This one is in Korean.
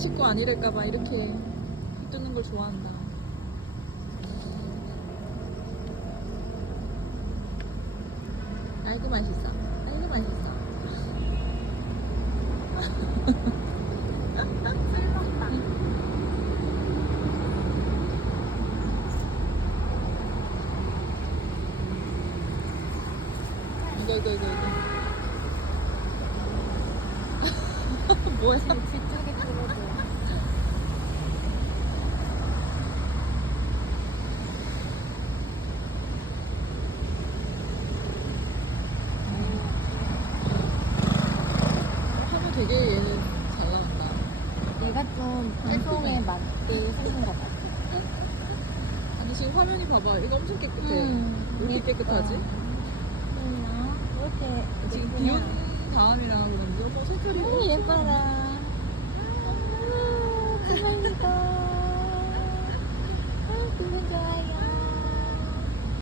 식구 아니랄까봐 이렇게 뜨는 걸 좋아한다. 아이고 맛있어. 아이고 맛있어. 슬펐다. 이거. 뭐야? 뒤쪽에 들어줘. 화면 되게 얘는 잘 나온다. 얘가 좀 방송에 맞게 생긴 것 같아. 아니 지금 화면이 봐봐. 이거 엄청 깨끗해. 왜 이렇게 깨끗하지? 왜 이렇게 지금 비 온 다음이라 그런지 또 색깔이 예뻐라.